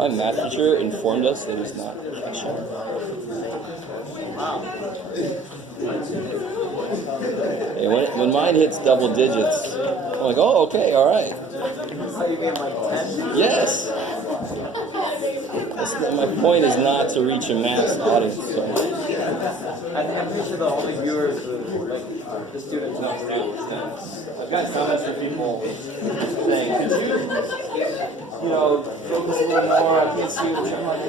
My math teacher informed us that he's not a cashier. Hey, when mine hits double digits, I'm like, oh, okay, all right. So you mean like 10? Yes. My point is not to reach a mass audience. So. I'm pretty sure the only viewers are the students. No, students. I've got comments from people saying, could you focus a little more? I can't see what you're like.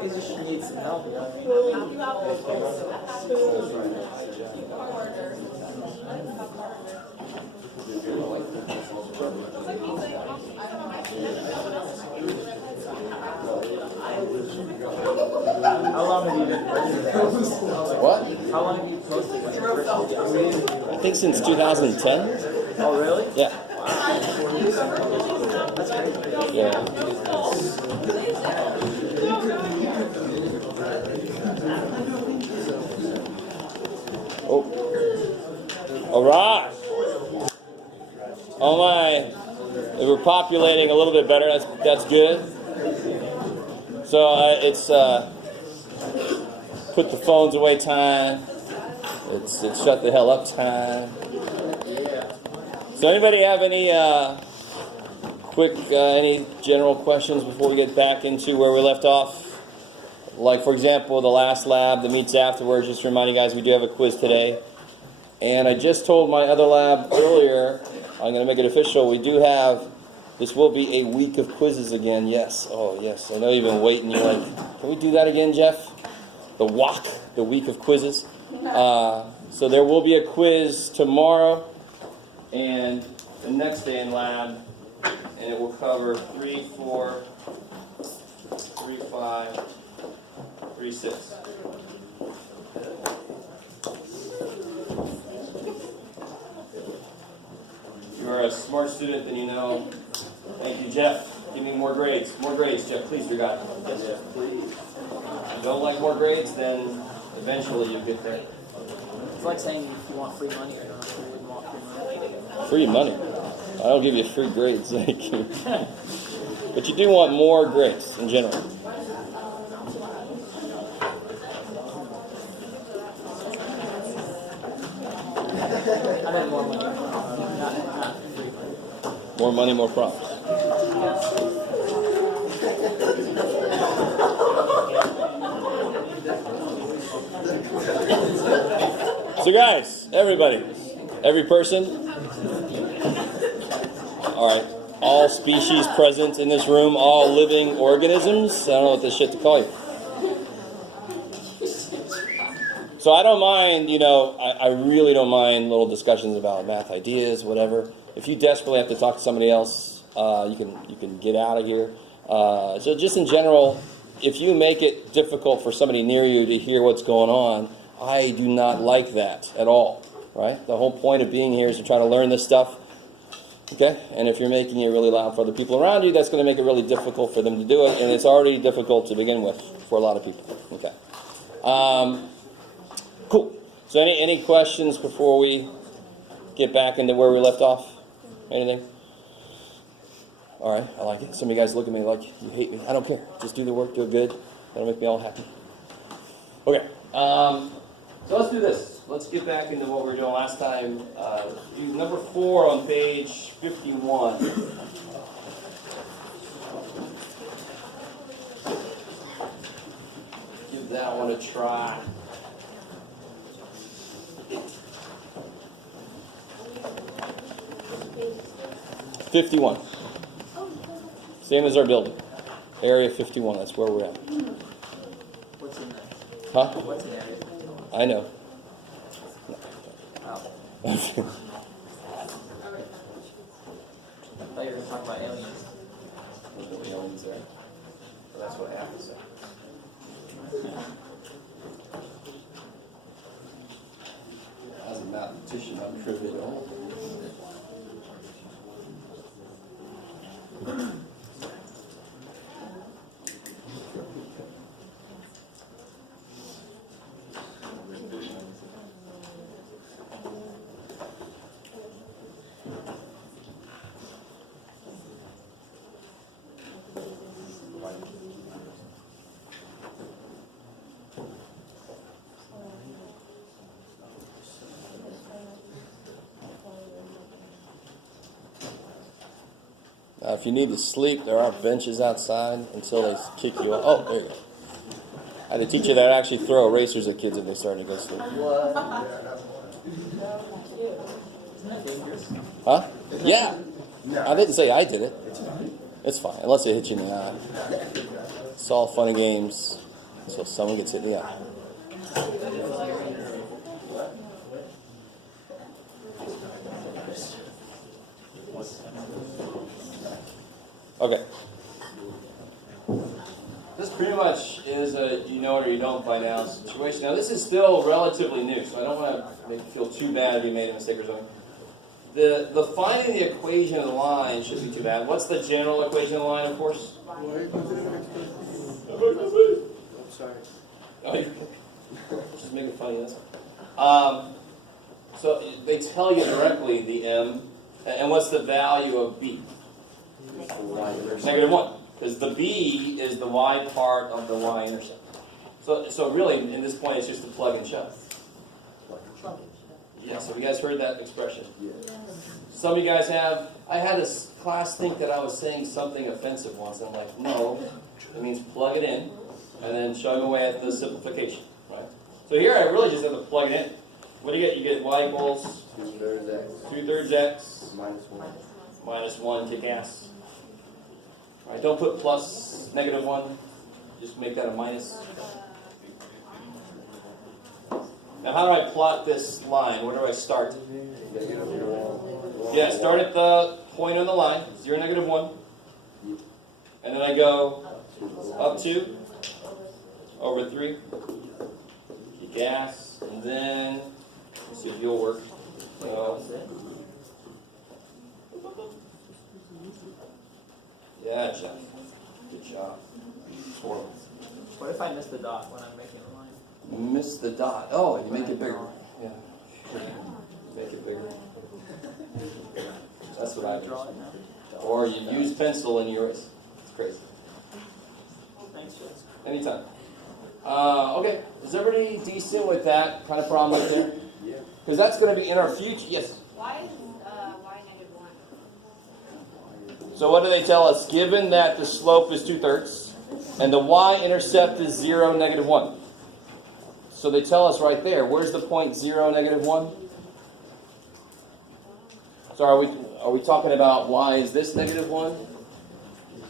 They just need some help, you know what How long have you been posting? What? How long have you posted? I think since 2010. Oh, really? Yeah. That's great. Yeah. Oh. All right. Oh my. We're populating a little bit better. That's good. So it's put the phones away time. It's shut the hell up time. So anybody have any any general questions before we get back into where we left off? Like, for example, the last lab, the meets afterwards, just to remind you guys, we do have a quiz today. And I just told my other lab earlier, I'm going to make it official, this will be a week of quizzes again, yes. Oh, yes, I know you've been waiting. You're like, can we do that again, Jeff? The week of quizzes. So there will be a quiz tomorrow and the next day in lab, and it will cover 3, 4, 3, 5, 3, 6. You are a smart student, then you know. Thank you, Jeff. Give me more grades. More grades, Jeff, please, dear God. Yes, Jeff, please. If you don't like more grades, then eventually you'll get there. It's like saying if you want free money or not, you wouldn't want free money. Free money? I don't give you free grades. But you do want more grades in general. I meant more money. Not free money. More money, more profits. So guys, everybody, every person, all right, all species present in this room, all living organisms, I don't know what this shit to call you. So I don't mind, I really don't mind little discussions about math ideas, whatever. If you desperately have to talk to somebody else, you can get out of here. So just in general, if you make it difficult for somebody near you to hear what's going on, I do not like that at all, right? The whole point of being here is to try to learn this stuff, okay? And if you're making it really loud for other people around you, that's going to make it really difficult for them to do it, and it's already difficult to begin with for a lot of people, okay? Cool. So any questions before we get back into where we left off? Anything? All right, I like it. Some of you guys look at me like you hate me. I don't care. Just do the work, do it good. That'll make me all happy. Okay. So let's do this. Let's get back into what we were doing last time. Number 4 on page 51. Give that one a try. '51. Same as our building. Area 51, that's where we're at. What's in there? Huh? What's in area 51? I know. Oh. I thought you were going to talk about aliens. There's no aliens there. Well, that's what I have to say. As a mathematician, I'm trivial. If you need to sleep, there are benches outside until they kick you off. Oh, there you go. I had a teacher that actually throw erasers at kids if they started to go to sleep. Huh? Yeah. I didn't say I did it. It's fine, unless it hits you in the eye. It's all fun and games until someone gets hit in the eye. Okay. This pretty much is a you know it or you don't by now situation. Now this is still relatively new, so I don't want to make you feel too bad if you made a mistake or something. The finding the equation of the line shouldn't be too bad. What's the general equation of the line, of course? I'm sorry. Oh, you're just making fun of this. So they tell you directly the m, and what's the value of b? -1, because the b is the y part of the y-intercept. So really, in this point, it's just a plug and shove. Yeah, so you guys heard that expression? Yeah. Some of you guys have. I had this class think that I was saying something offensive once, and I'm like, no, it means plug it in, and then chug away at the simplification, right? So here I really just have to plug it in. What do you get? You get y equals 2/3 x. 2/3 x -1. -1, kick ass. All right, don't put plus -1. Just make that a minus. Now, how do I plot this line? Where do I start? Yeah, start at the point on the line, 0, -1. And then I go up 2, over 3, kick ass, and then, let's see if you'll work. So, yeah, Jeff. Good job. Horrible. What if I miss the dot when I'm making a line? Miss the dot. Oh, you make it bigger. Yeah. Make it bigger. That's what I Draw do. it now. Or you use pencil and you erase. It's crazy. Thanks, Jess. Anytime. Okay. Is everybody decent with that kind of problem right there? Yeah. Because that's going to be in our future. Yes. Why is y -1? So what do they tell us? Given that the slope is 2/3 and the y-intercept is 0, -1. So they tell us right there. Where's the point 0, -1? So are we talking about y is this -1?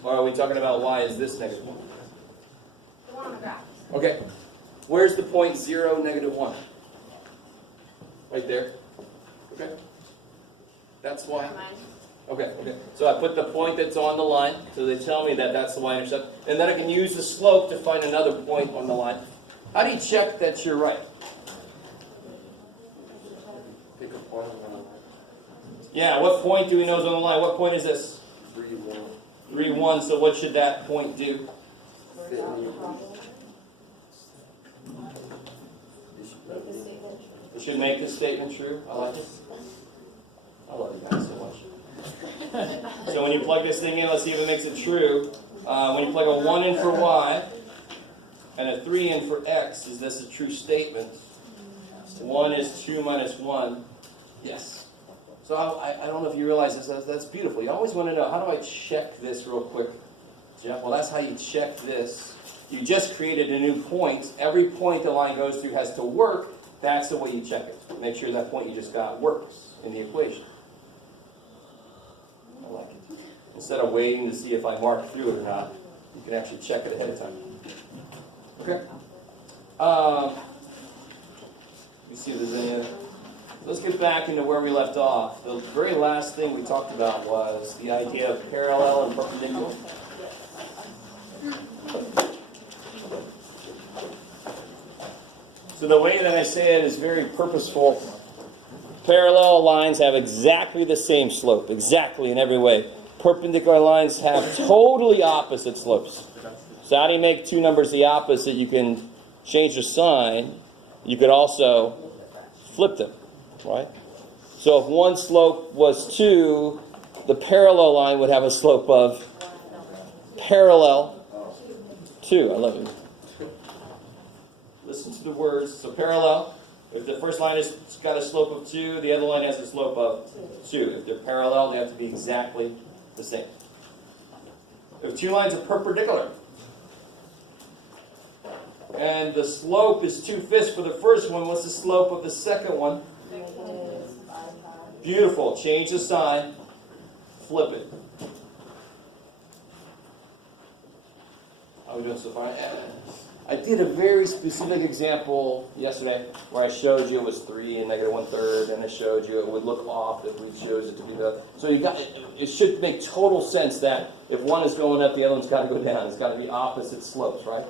Or are we talking about y is this -1? The one on the graph. Okay. Where's the point 0, -1? Right there. Okay. That's why. Okay. So I put the point that's on the line. So they tell me that that's the y-intercept. And then I can use the slope to find another point on the line. How do you check that you're right? Pick a point on Yeah, what point do we know is on the line? What point is this? 3-1. 3-1, so what should that point do? Fit in the equation. It should make this statement true. I like it. I love you guys so much. So when you plug this thing in, let's see if it makes it true. When you plug a 1 in for y and a 3 in for x, is this a true statement? 1 is 2 minus 1. Yes. So I don't know if you realize this. That's beautiful. You always want to know, how do I check this real quick, Jeff? Well, that's how you check this. You just created a new point. Every point the line goes through has to work. That's the way you check it. Make sure that point you just got works in the equation. I like it. Instead of waiting to see if I mark through it or not, you can actually check it ahead of time. Okay. Let me see if there's any other. Let's get back into where we left off. The very last thing we talked about was the idea of parallel and perpendicular. So the way that I say it is very purposeful. Parallel lines have exactly the same slope, exactly in every way. Perpendicular lines have totally opposite slopes. So how do you make two numbers the opposite? You can change the sign. You could also flip them, right? So if one slope was 2, the parallel line would have a slope of parallel 2. I love it. Listen to the words. So parallel, if the first line has got a slope of 2, the other line has a slope of 2. If they're parallel, they have to be exactly the same. if two lines are perpendicular, and the slope is 2/5 for the first one, what's the slope of the second one? Beautiful. Change the sign. Flip it. How are we doing so far? I did a very specific example yesterday where I showed you it was 3 and negative 1/3, and I showed you it would look off if we chose it to be the. So you got it should make total sense that if one is going up, the other one's got to go down. It's got to be opposite slopes, right?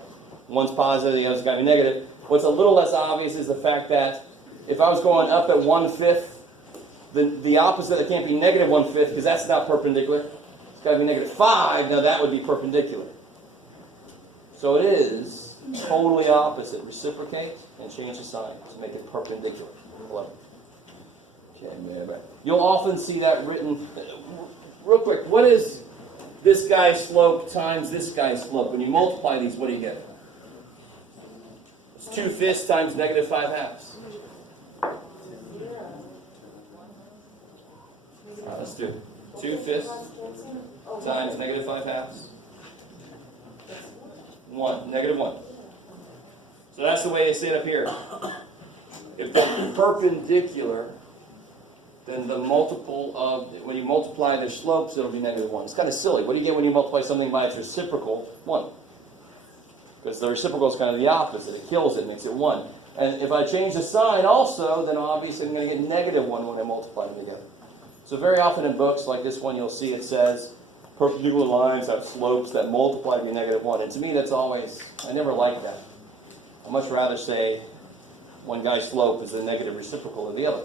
One's positive, the other's got to be negative. What's a little less obvious is the fact that if I was going up at 1/5, the opposite, it can't be negative 1/5 because that's not perpendicular. It's got to be -5. Now that would be perpendicular. So it is totally opposite. Reciprocate and change the sign to make it perpendicular. Okay, you'll often see that written. Real quick, what is this guy's slope times this guy's slope? When you multiply these, what do you get? It's 2/5 times -5/2. Let's do it. 2/5 times -5/2. 1, -1. So that's the way they say it up here. If they're perpendicular, then the multiple of, when you multiply their slopes, it'll be -1. It's kind of silly. What do you get when you multiply something by its reciprocal? 1. Because the reciprocal is kind of the opposite. It kills it, makes it 1. And if I change the sign also, then obviously I'm going to get -1 when I multiply them together. So very often in books like this one, you'll see it says, perpendicular lines have slopes that multiply to be -1. And to me, that's always, I never like that. I'd much rather say one guy's slope is the negative reciprocal of the other.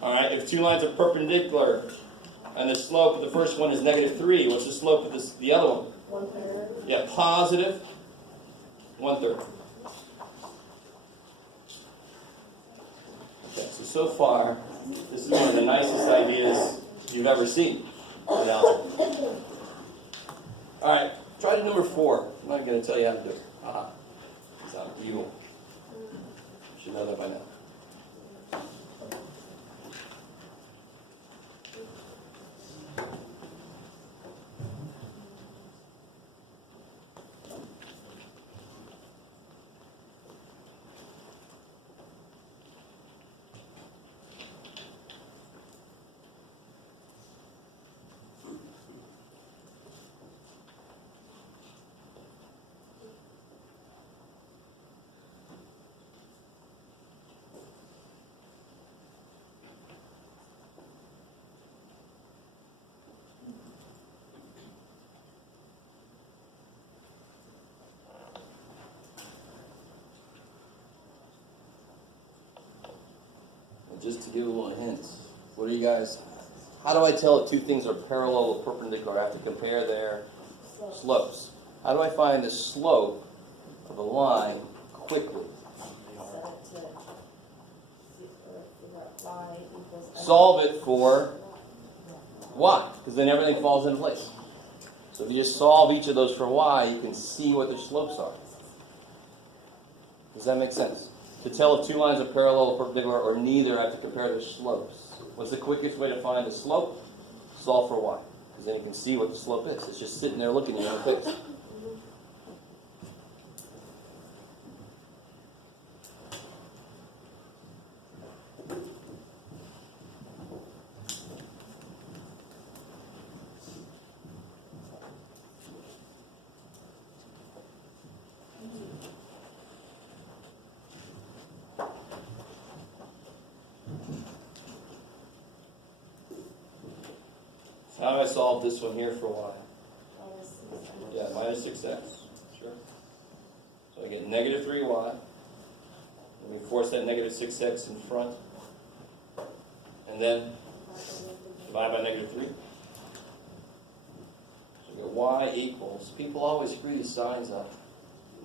All right, if two lines are perpendicular and the slope of the first one is -3, what's the slope of the other one? 1/3. Yeah, positive 1/3. Okay, so far, this is one of the nicest ideas you've ever seen. All right, try to number 4. I'm not going to tell you how to do it. Aha. Sound evil. Should know that by now. Just to give a little hint, what are you guys, how do I tell if two things are parallel or perpendicular? I have to compare their slopes. How do I find the slope of a line quickly? Solve it for y, because then everything falls into place. So if you just solve each of those for y, you can see what their slopes are. Does that make sense? To tell if two lines are parallel or perpendicular or neither, I have to compare their slopes. What's the quickest way to find a slope? Solve for y. Because then you can see what the slope is. It's just sitting there looking at you in the face. How do I solve this one here for y? Yeah, -6x. Sure. So I get -3y. Let me force that -6x in front. And then divide by -3. So we get y equals, people always screw the signs up.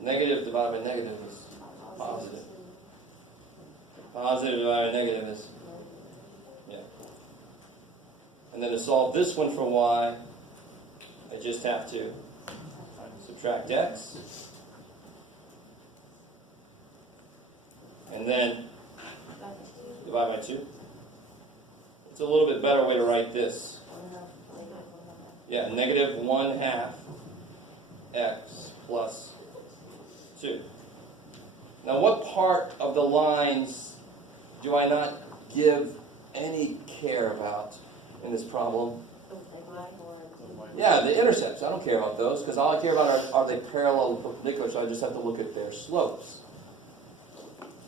Negative divided by negative is positive. Positive divided by negative is, yeah. And then to solve this one for y, I just have to subtract x. And then divide by 2. It's a little bit better way to write this. Yeah, negative 1/2 x plus 2. Now what part of the lines do I not give any care about in this problem? Yeah, the intercepts. I don't care about those because all I care about are they parallel and perpendicular, so I just have to look at their slopes.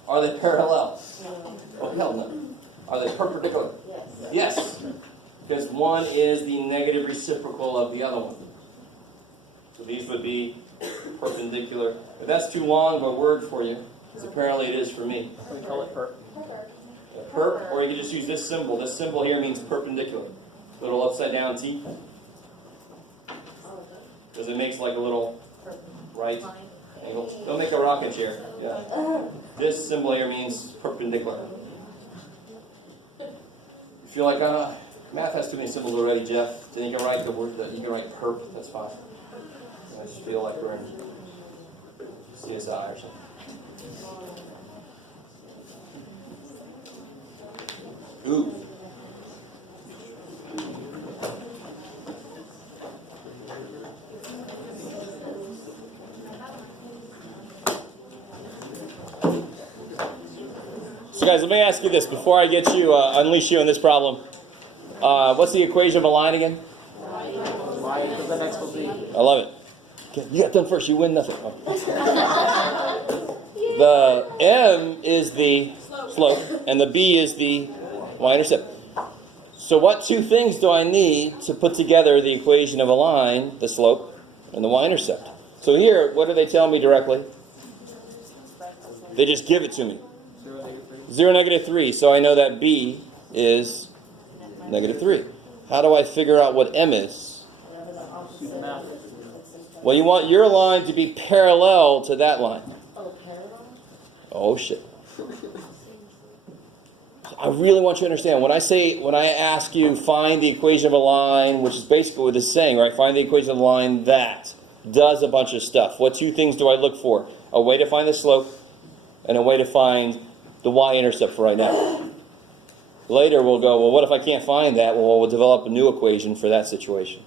Are they parallel? Oh, hell no. Are they perpendicular? Yes. Because one is the negative reciprocal of the other one. So these would be perpendicular. If that's too long of a word for you, because apparently it is for me. We call it perp. Perp, or you can just use this symbol. This symbol here means perpendicular. Little upside down T. Because it makes like a little right angle. Don't make a rocking chair. Yeah. This symbol here means perpendicular. You feel like math has too many symbols already, Jeff. Then you can write the word that you can write perp. That's fine. I just feel like we're in CSI or something. Ooh. So guys, let me ask you this before I get you, unleash you on this problem. What's the equation of a line again? Y equals mx plus b. I love it. Okay, you got done first, you win nothing. The m is the slope, and the b is the y-intercept. So what two things do I need to put together the equation of a line, the slope, and the y-intercept? So here, what do they tell me directly? They just give it to me. 0, -3. So I know that b is -3. How do I figure out what m is? Do the math. Well, you want your line to be parallel to that line. Oh, shit. I really want you to understand. When I ask you find the equation of a line, which is basically what it's saying, right? Find the equation of a line that does a bunch of stuff. What two things do I look for? A way to find the slope and a way to find the y-intercept for right now. Later we'll go, well, what if I can't find that? Well, we'll develop a new equation for that situation.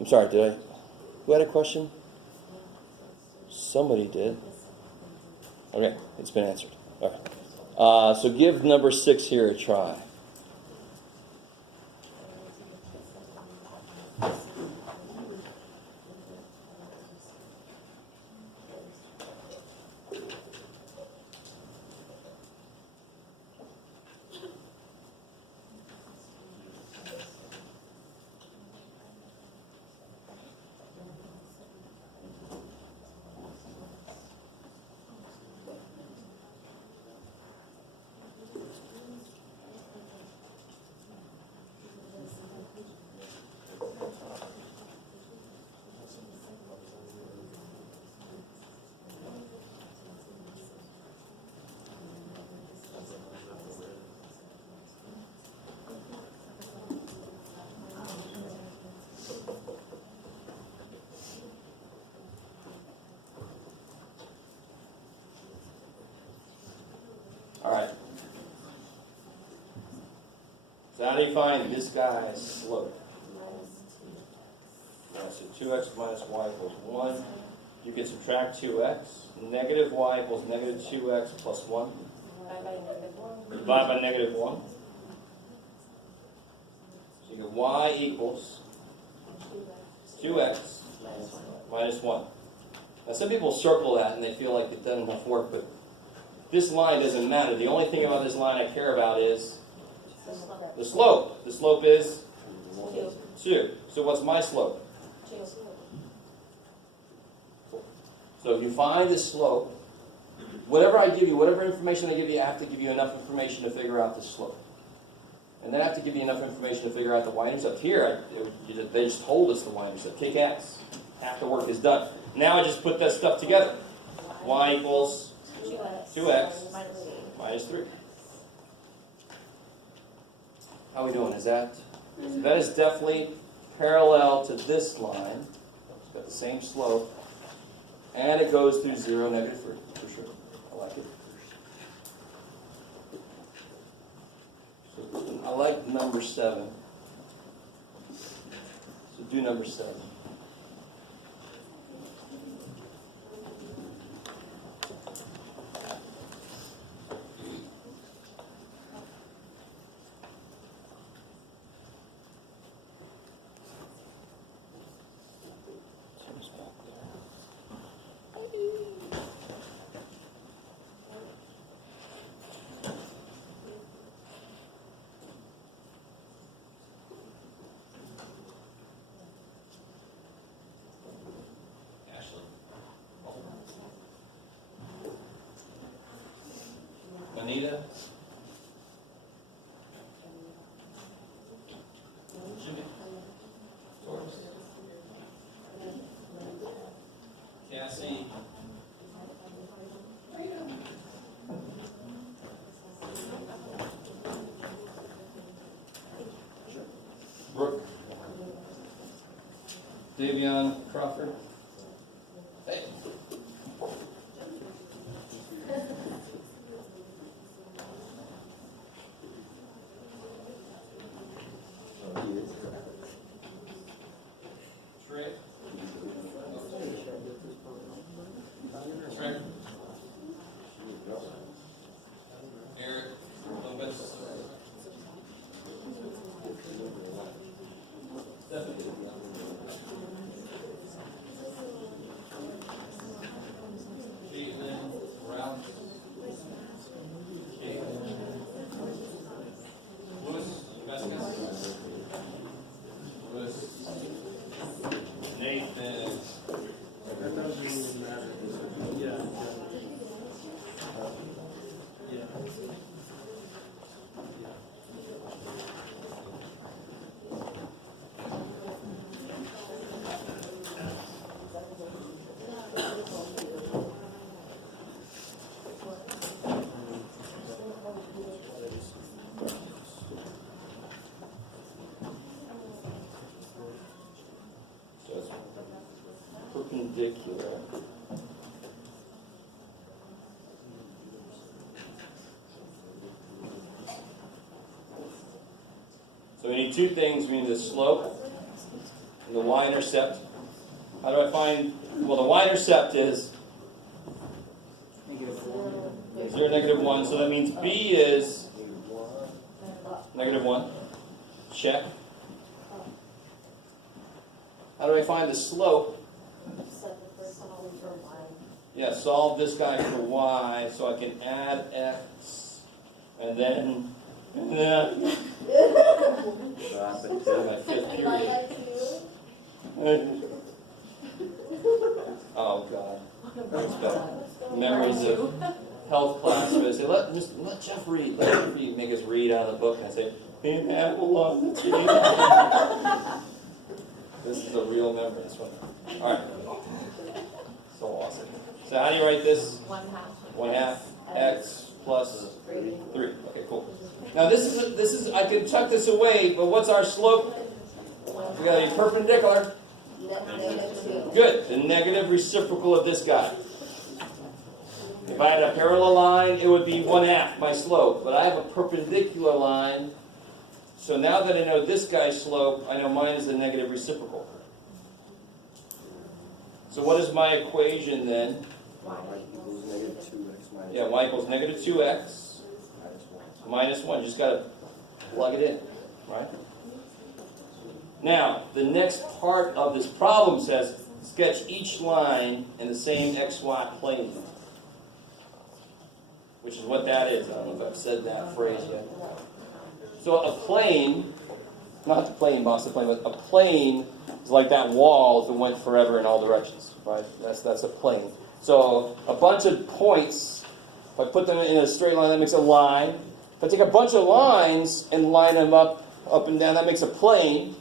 I'm sorry, who had a question? Somebody did. Okay, it's been answered. All right. So give number 6 here a try. All right. So how do you find this guy's slope? So 2x minus y equals 1. You can subtract 2x. Negative y equals negative 2x plus 1. Divide by negative 1. So you get y equals 2x minus 1. Now some people circle that and they feel like they've done enough work, but this line doesn't matter. The only thing about this line I care about is the slope. The slope is 2. So what's my slope? So if you find this slope, whatever I give you, whatever information I give you, I have to give you enough information to figure out the slope. And then I have to give you enough information to figure out the y-intercept. Here, they just told us the y-intercept. Kick x. Half the work is done. Now I just put that stuff together. Y equals 2x minus 3. How are we doing? So that is definitely parallel to this line. It's got the same slope. And it goes through 0, -3, for sure. I like it. So I like number 7. So do number 7. Anita? Jimmy? Doris? Cassie? Brooke? Davion Crawford? Hey. Trey? Trey? Eric? Lopez? Stephanie? Caitlin? Ralph? Caitlin? Louis? Vasquez? Louis? Nathan? That doesn't really matter. Yeah. Yeah. So it's perpendicular. So we need two things. We need the slope and the y-intercept. How do I find, well, the y-intercept is 0, -1. So that means B is -1. Check. How do I find the slope? Yeah, solve this guy for y, so I can add x, and then my fifth period. Oh God, that's bad. Memories of health class where they say, let Jeff read, make us read out of the book, and I say, in apple on the tree. This is a real memory, this one. All right. So awesome. So how do you write this? 1/2 x plus 3. Okay, cool. Now this is I can tuck this away, but what's our slope? We got a perpendicular. Good. The negative reciprocal of this guy. If I had a parallel line, it would be 1/2 my slope, but I have a perpendicular line. So now that I know this guy's slope, I know mine is the negative reciprocal. So what is my equation then? Y equals -2x minus Yeah, y equals -2x minus 1. You just got to plug it in, right? Now, the next part of this problem says, sketch each line in the same xy plane. Which is what that is. I don't know if I've said that phrase yet. So a plane, not the plane boss, the plane, but a plane is like that wall that went forever in all directions, right? That's a plane. So a bunch of points, if I put them in a straight line, that makes a line. If I take a bunch of lines and line them up and down, that makes a plane.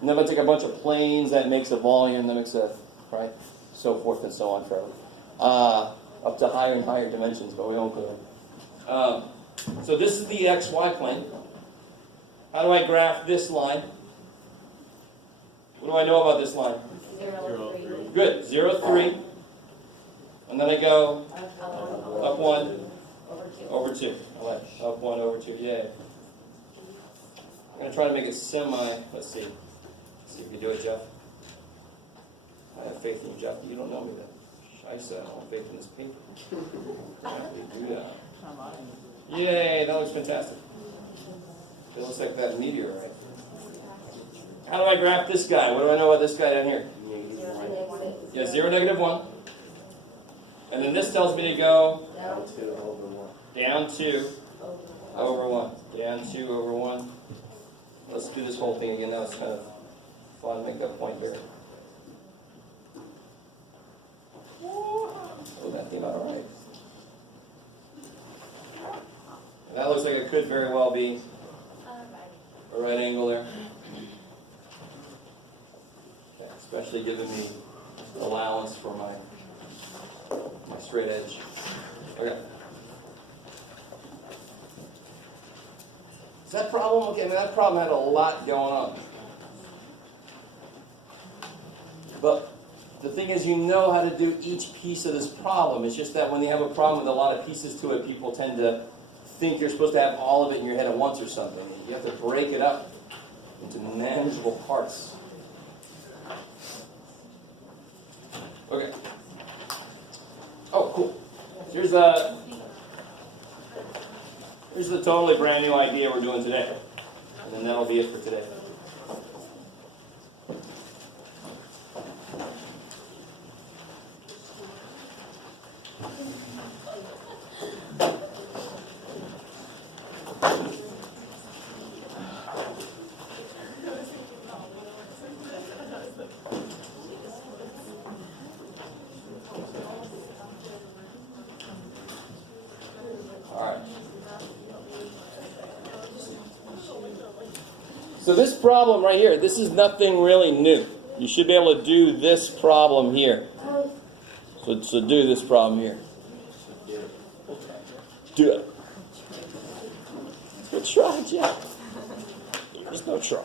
And then if I take a bunch of planes, that makes a volume, that makes a, right? So forth and so on forever. Up to higher and higher dimensions, but we won't go there. So this is the xy plane. How do I graph this line? What do I know about this line? 0, 3. Good, 0, 3. And then I go up 1, over 2. I like up 1, over 2, yay. I'm going to try to make it let's see. See if you can do it, Jeff. I have faith in you, Jeff. You don't know me then. I said I don't have faith in this paper. Do that. Yay, that looks fantastic. It looks like that meteorite. How do I graph this guy? What do I know about this guy down here? Yeah, 0, -1. And then this tells me to go Down 2 over 1. down 2 over 1. Down 2 over 1. Let's do this whole thing again. Now it's kind of fun. Make that point here. Oh, that came out all right. And that looks like it could very well be a right angle there. Okay, especially given the allowance for my straight edge. Okay. Is that problem? Okay, I mean, that problem had a lot going on. But the thing is, you know how to do each piece of this problem. It's just that when you have a problem with a lot of pieces to it, people tend to think you're supposed to have all of it in your head at once or something. You have to break it up into manageable parts. Okay. Oh, cool. Here's the totally brand new idea we're doing today. And then that'll be it for today. So this problem right here, this is nothing really new. You should be able to do this problem here. So do this problem here. Do it. Good try, Jeff. There's no try.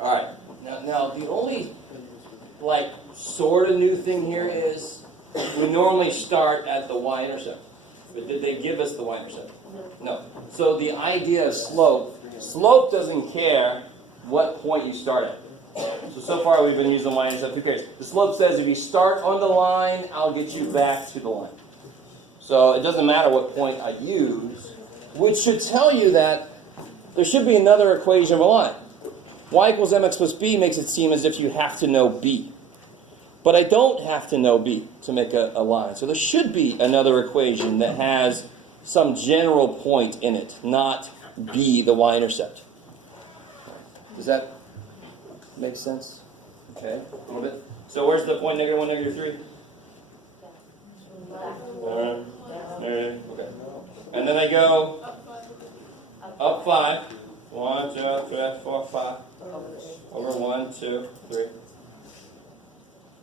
All right. Now the only sort of new thing here is we normally start at the Y-intercept. But did they give us the Y-intercept? No. So the idea of slope doesn't care what point you start at. So far we've been using Y-intercept. Who cares? The slope says if you start on the line, I'll get you back to the line. So it doesn't matter what point I use, which should tell you that there should be another equation of a line. Y equals mx plus b makes it seem as if you have to know b. But I don't have to know b to make a line. So there should be another equation that has some general point in it, not b, the y-intercept. Does that make sense? Okay, a little bit. So where's the point -1, -3? Okay. And then I go up 5. 1, 2, 3, 4, 5. Over 1, 2, 3.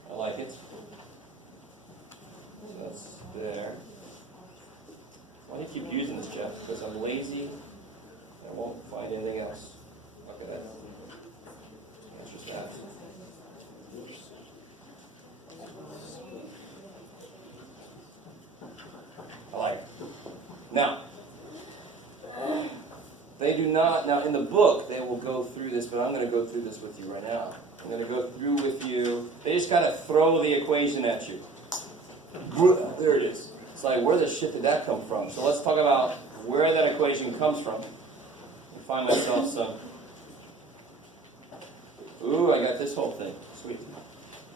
I like it. So that's there. Why do you keep using this, Jeff? Because I'm lazy. I won't find anything else. Okay, that's just that. I like it. Now, they do not, now in the book, they will go through this, but I'm going to go through this with you right now. I'm going to go through with you. They just kind of throw the equation at you. There it is. It's like, where the shit did that come from? So let's talk about where that equation comes from. I find myself some Ooh, I got this whole thing. Sweet.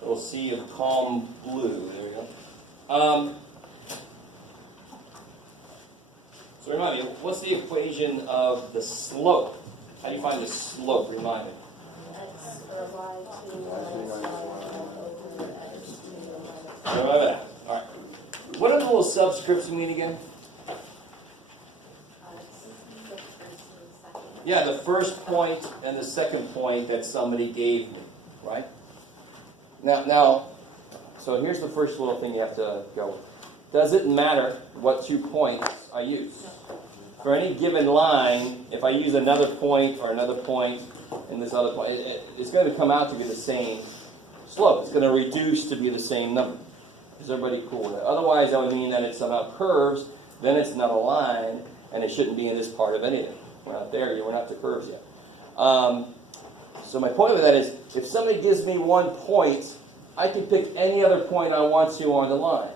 Little sea of calm blue. There we go. So remind me, what's the equation of the slope? How do you find the slope? Remind me. X or Y2 minus Y1 over X2 minus Remember that. All right. What are the little subscripts mean again? Yeah, the first point and the second point that somebody gave me, right? Now, so here's the first little thing you have to go with. Does it matter what 2 points I use? For any given line, if I use another point or another point and this other point, it's going to come out to be the same slope. It's going to reduce to be the same number. Is everybody cool with that? Otherwise, that would mean that it's about curves, then it's not a line, and it shouldn't be in this part of anything. We're not there yet. We're not to curves yet. So my point with that is, if somebody gives me 1 point, I can pick any other point I want to on the line.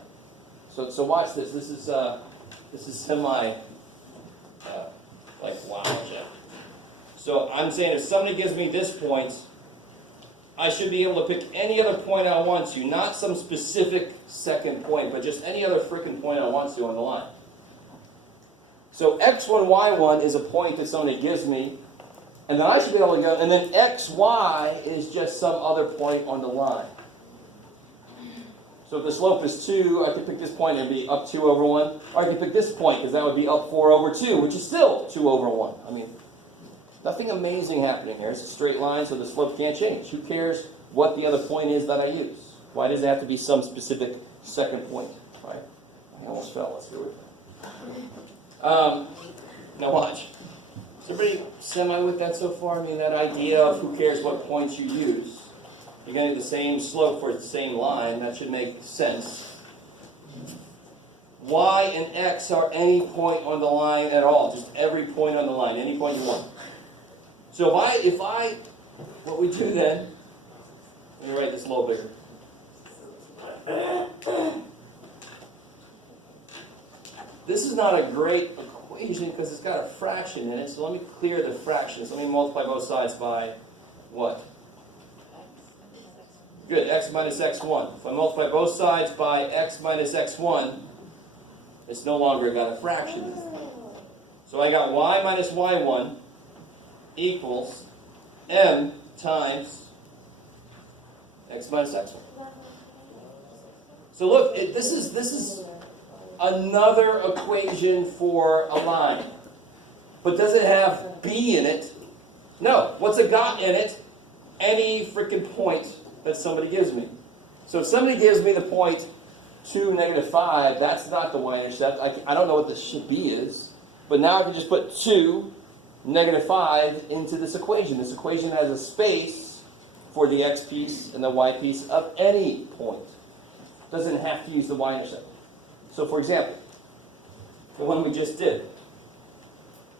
So watch this. This is semi like wow, Jeff. So I'm saying if somebody gives me this point, I should be able to pick any other point I want to, not some specific second point, but just any other freaking point I want to on the line. So x1, y1 is a point that somebody gives me, and then I should be able to go, and then xy is just some other point on the line. So if the slope is 2, I could pick this point and it'd be up 2 over 1. Or I could pick this point, because that would be up 4 over 2, which is still 2 over 1. I mean, nothing amazing happening here. It's a straight line, so the slope can't change. Who cares what the other point is that I use? Why does it have to be some specific second point? Right? I almost fell. Let's do it. Now watch. Is everybody semi with that so far? I mean, that idea of who cares what points you use. You're going to get the same slope for the same line. That should make sense. Y and X are any point on the line at all. Just every point on the line. Any point you want. So what we do then, let me write this a little bigger. This is not a great equation because it's got a fraction in it. So let me clear the fractions. Let me multiply both sides by what? Good, x minus x1. If I multiply both sides by x minus x1, it's no longer got a fraction. So I got y minus y1 equals m times x minus x1. So look, this is another equation for a line. But does it have b in it? No. What's it got in it? Any freaking point that somebody gives me. So if somebody gives me the point 2, -5, that's not the y-intercept. I don't know what the b is. But now I can just put 2, -5 into this equation. This equation has a space for the x piece and the y piece of any point. Doesn't have to use the y-intercept. So for example, the one we just did.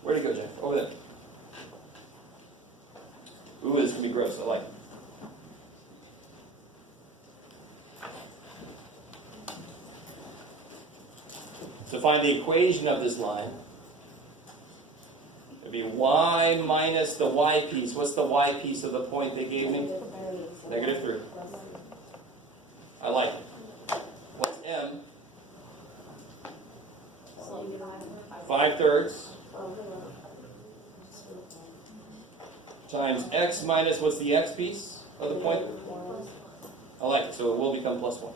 Where'd it go, Jeff? Over there. Ooh, this can be gross. I like it. To find the equation of this line, it would be y minus the y piece. What's the y piece of the point they gave me? -3. I like it. What's m? 5/3 times x minus, what's the x piece of the point? I like it, so it will become +1.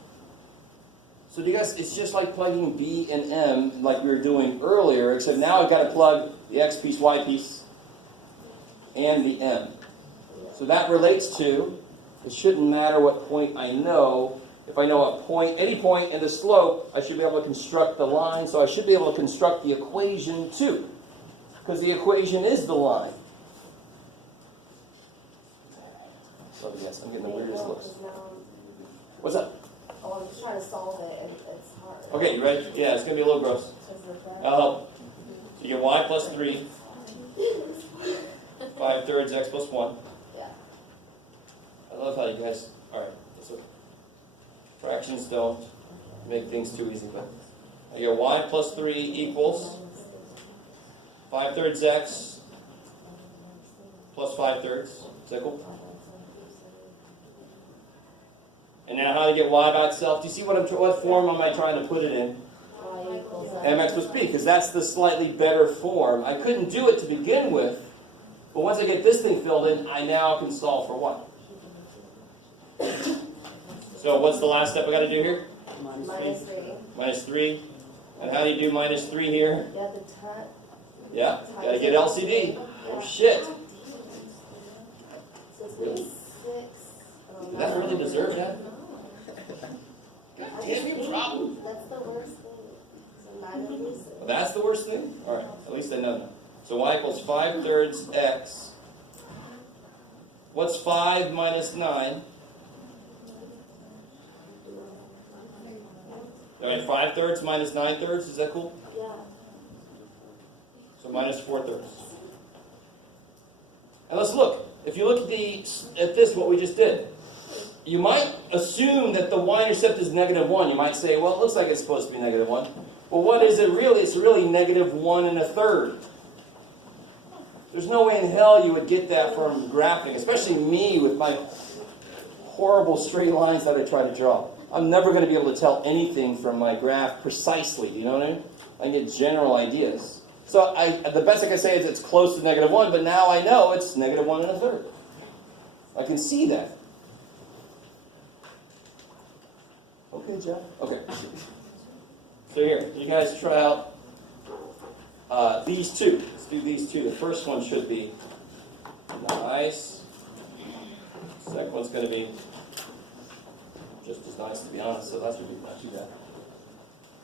So do you guys, it's just like plugging b and m like we were doing earlier, except now I've got to plug the x piece, y piece, and the m. So that relates to, it shouldn't matter what point I know. If I know a point, any point in the slope, I should be able to construct the line, so I should be able to construct the equation too, because the equation is the line. So yes, I'm getting the weirdest looks. What's up? Oh, I'm just trying to solve it, and it's hard. Okay, you ready? Yeah, it's going to be a little gross. I'll help. So you get y plus 3, 5/3 x plus 1. Yeah. I love how you guys, alright, so fractions don't make things too easy, but I get y plus 3 equals 5/3 x plus 5/3. Is that cool? And now how to get y by itself? Do you see what form am I trying to put it in? Y equals mx plus b, because that's the slightly better form. I couldn't do it to begin with, but once I get this thing filled in, I now can solve for what? So what's the last step I got to do here? minus 3. Minus 3. And how do you do minus 3 here? You have to turn. Yeah, gotta get LCD. Oh shit. So it's really 6. Did that really deserve that? God damn you, problem. That's the worst thing. So 9 over 6. That's the worst thing? Alright, at least I know that. So y equals 5/3 x. What's 5 minus 9? Alright, 5/3 minus 9/3, is that cool? Yeah. So minus 4/3. And let's look. If you look at this, what we just did, you might assume that the y-intercept is -1. You might say, well, it looks like it's supposed to be -1. Well, what is it really? It's really -1 1/3. There's no way in hell you would get that from graphing, especially me with my horrible straight lines that I try to draw. I'm never going to be able to tell anything from my graph precisely, you know what I mean? I get general ideas. So the best I can say is it's close to -1, but now I know it's -1 1/3. I can see that. Okay, Jeff? Okay. So here, you guys try out these two. Let's do these two. The first one should be nice. Second one's going to be just as nice, to be honest, so that should be not too bad.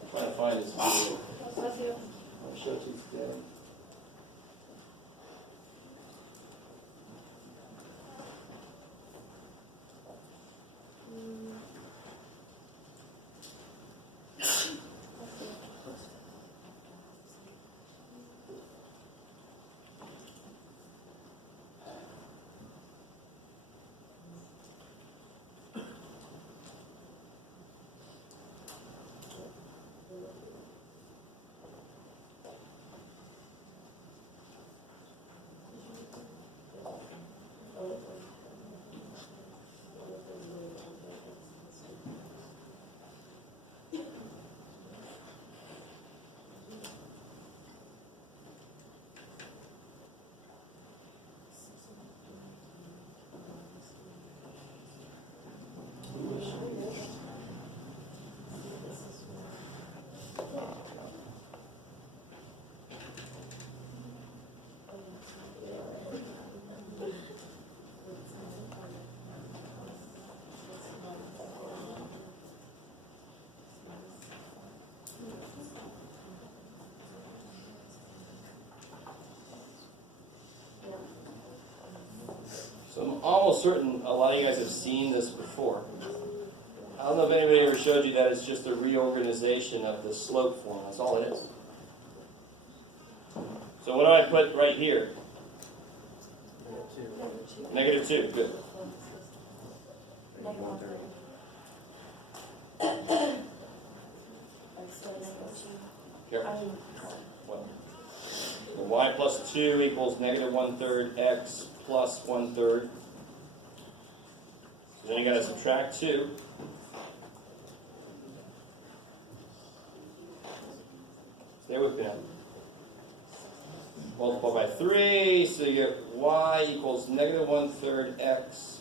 I'm trying to find this video. I'll show it to you today. So I'm almost certain a lot of you guys have seen this before. I don't know if anybody ever showed you that it's just a reorganization of the slope form. That's all it is. So what do I put right here? -2. Good. Careful. What? So y plus 2 equals -1/3 x plus 1/3. So then you got to subtract 2. Stay with me now. Multiply by 3, so you get y equals -1/3 x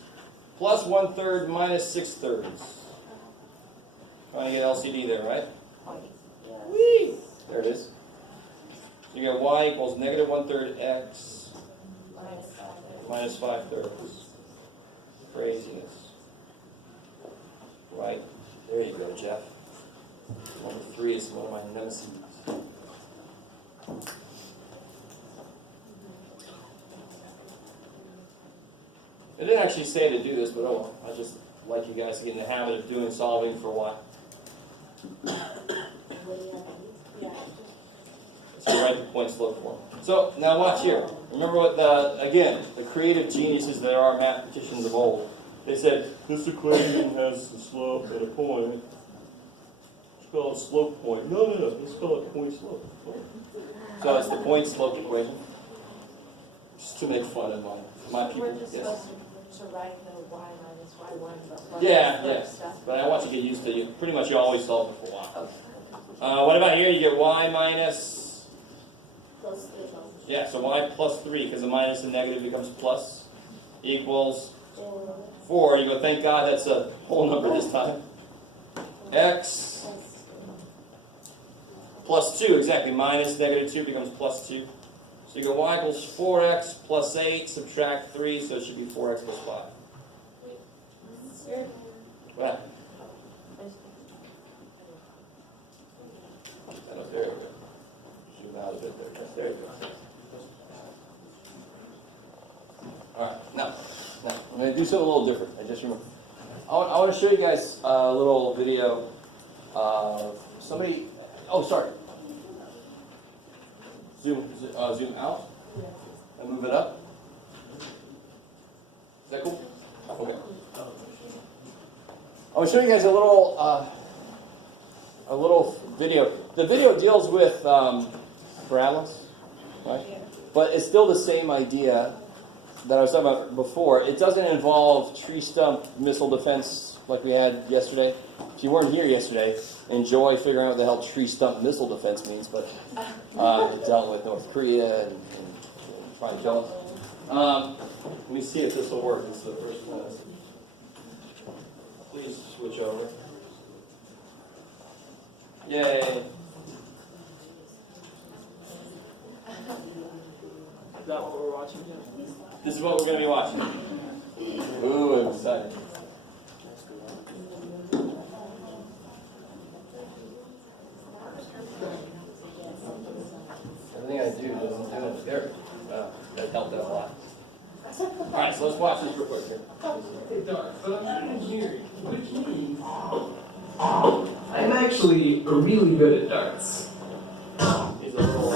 plus 1/3 minus 6/3. Trying to get LCD there, right? Whee! There it is. So you get y equals -1/3 x minus 5/3. Craziness. Right. There you go, Jeff. Number 3 is one of my nemesis. It didn't actually say to do this, but oh well. I just like you guys to get in the habit of doing solving for y. So write the point slope form. So now watch here. Remember what the creative geniuses that are mathematicians of old. They said this equation has the slope at a point. Let's call it slope point. No. Let's call it point slope. So it's the point slope equation. Just to make fun of my people. Yes. to write the y minus y1 but Yeah, plus yes. stuff. But I want you to get used to it. Pretty much you always solve it for y. Okay. What about here? You get y minus, Plus 3. yeah, so y plus 3, because the minus and negative becomes plus, equals 4. You go, thank God that's a whole number this time. X plus 2, exactly. Minus negative 2 becomes plus 2. So you go y equals 4x plus 8, subtract 3, so it should be 4x plus 5. What happened? There you go. Zoom out a bit there. There you go. Alright, now, I'm going to do something a little different. I just remember. I want to show you guys a little video of somebody. Oh, sorry. Zoom out and move it up. Is that cool? Okay. I want to show you guys a little video. The video deals with parabolas, right? But it's still the same idea that I was talking about before. It doesn't involve tree stump missile defense like we had yesterday. If you weren't here yesterday, enjoy figuring out what the hell tree stump missile defense means, but it dealt with North Korea and trying to kill us. Let me see if this will work. This is the first one. Please switch over. Yay. Is that what we're watching here? This is what we're going to be watching. Ooh, I'm excited. Everything I do doesn't do it. There. That helped out a lot. Alright, so let's watch this real quick here. Hey, Doc, but I'm engineering, which means I'm actually really good at darts. He's a little.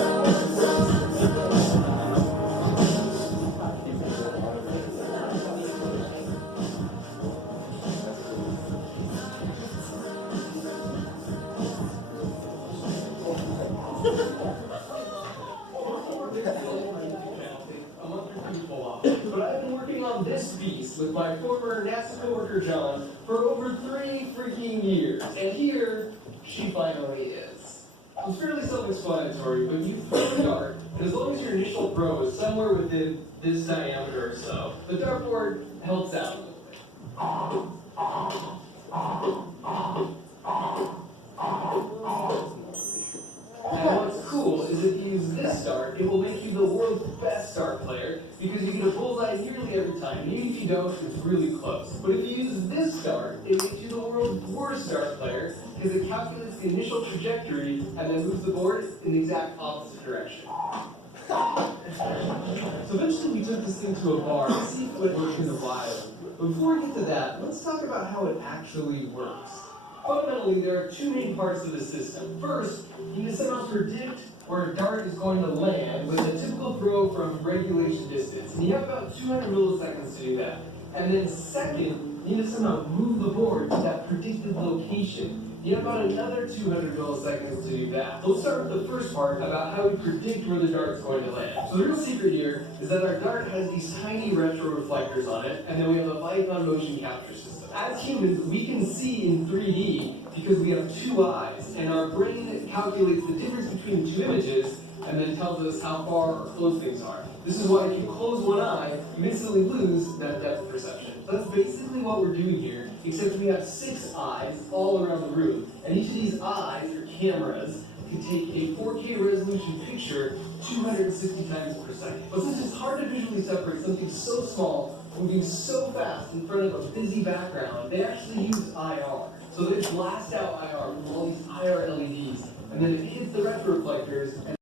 But I've been working on this piece with my former NASA coworker John for over 3 freaking years, and here she finally is. It's fairly self-explanatory, but you throw a dart, and as long as your initial throw is somewhere within this diameter or so, the dartboard helps out a little bit. And what's cool is if you use this dart, it will make you the world's best dart player because you get a bullseye nearly every time. And even if you don't, it's really close. But if you use this dart, it makes you the world's worst dart player because it calculates the initial trajectory and then moves the board in the exact opposite direction. So eventually we took this thing to a bar to see if it would work in the wild. But before we get to that, let's talk about how it actually works. Fundamentally, there are 2 main parts of the system. First, you need to somehow predict where a dart is going to land with a typical throw from regulation distance. And you have about 200 milliseconds to do that. And then second, you need to somehow move the board to that predicted location. You have about another 200 milliseconds to do that. So let's start with the first part about how we predict where the dart is going to land. So the real secret here is that our dart has these tiny retro reflectors on it, and then we have a Python motion capture system. As humans, we can see in 3D because we have 2 eyes, and our brain calculates the difference between the 2 images and then tells us how far or close things are. This is why if you close one eye, you instantly lose that depth perception. So that's basically what we're doing here, except we have 6 eyes all around the room, and each of these eyes, or cameras, can take a 4K resolution picture 260 times per second. But since it's hard to visually separate something so small moving so fast in front of a busy background, they actually use IR. So they blast out IR with all these IR LEDs, and then it hits the retroreflectors, and